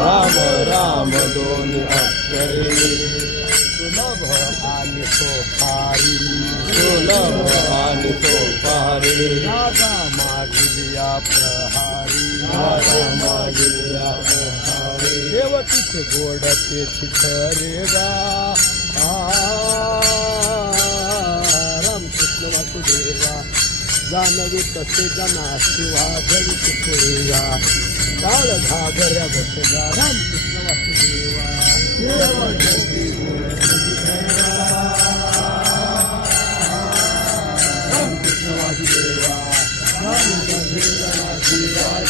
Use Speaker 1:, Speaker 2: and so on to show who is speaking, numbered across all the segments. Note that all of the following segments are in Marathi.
Speaker 1: राम राम दोन अक्षरे। सुलभ आणि सोपारी।
Speaker 2: सुलभ आणि सोपारी।
Speaker 1: राधा मागिलिया प्रहारी।
Speaker 2: राधा मागिलिया प्रहारी।
Speaker 1: शेवटीचे गोड ते शिखरे गा रामकृष्ण वासुदेवा। जानवी कसे जना शिवा जरी शिकवेगा काळ घागऱ्या बसला रामकृष्ण वासुदेवा रामकृष्ण वासुदेवा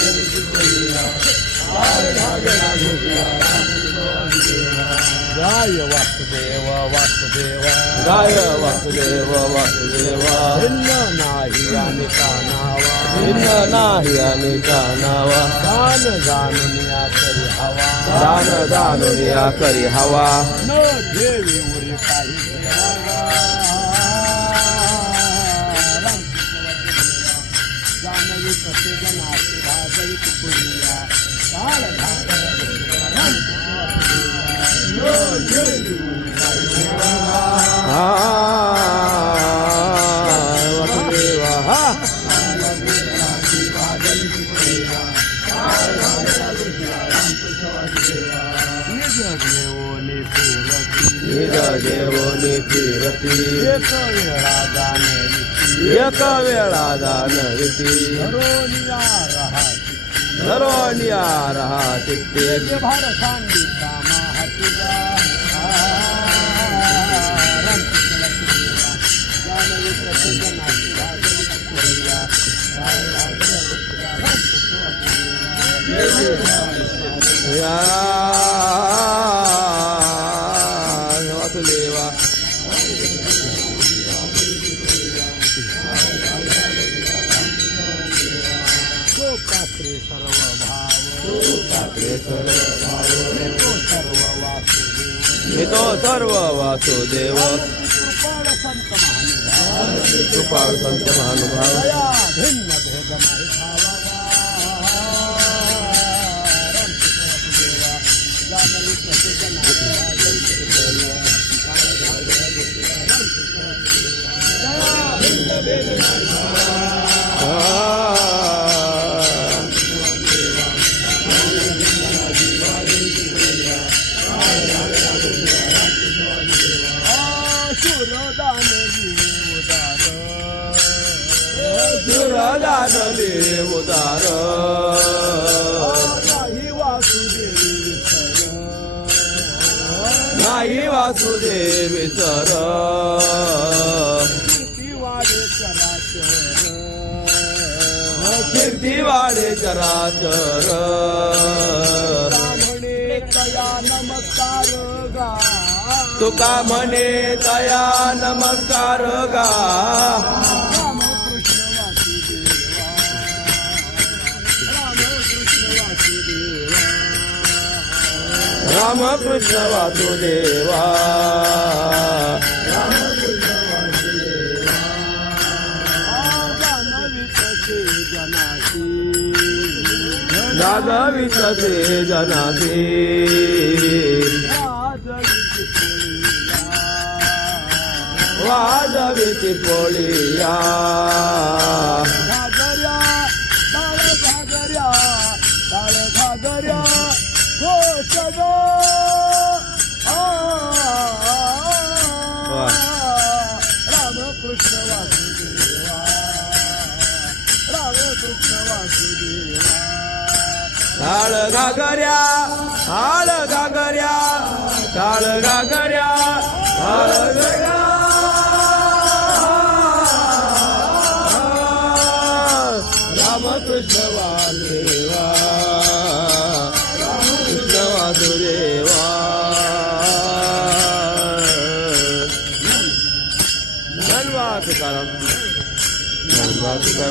Speaker 1: गाय वासुदेव। वासुदेवा
Speaker 2: गाय वासुदेव। वासुदेवा
Speaker 1: भिन्न नाही आणि
Speaker 2: भिन्न नाही आणि कानावा
Speaker 1: गान जाणून या तरी हवा
Speaker 2: दान या करी हवा
Speaker 1: न देवी उरी काही देवा. जानवी कसे जनाचे भाजवी तुकुरिया देवोनी फिरती. एक वेळा जाणवी
Speaker 2: एक वेळा दानविती
Speaker 1: धरोनिया रहाती.
Speaker 2: धरोनिया रहा चित्ते
Speaker 1: ते भार सांडिता
Speaker 2: ठाकरे सर्व
Speaker 1: तो सर्व वासुदेव
Speaker 2: मी तो सर्व वासुदेव
Speaker 1: सुरदान
Speaker 2: देव उदार
Speaker 1: नाही वासुदेवी विसर.
Speaker 2: नाही वासुदेव सर
Speaker 1: कीर्ती वाढे चराचर
Speaker 2: कीर्ती वाढे चराचर
Speaker 1: म्हणे तया नमस्कार गा
Speaker 2: तुका म्हणे दया नमस्कार गा.
Speaker 1: रामकृष्ण वासुदेवा जानवी तसे जनासी.
Speaker 2: वाजविती पोळिया.
Speaker 1: घागऱ्या ताळ घागऱ्या हो सगळं. रामकृष्ण वासुदेवा
Speaker 2: टाळ घागऱ्या काळ घागऱ्या काळ घागऱ्या. काळ राधिका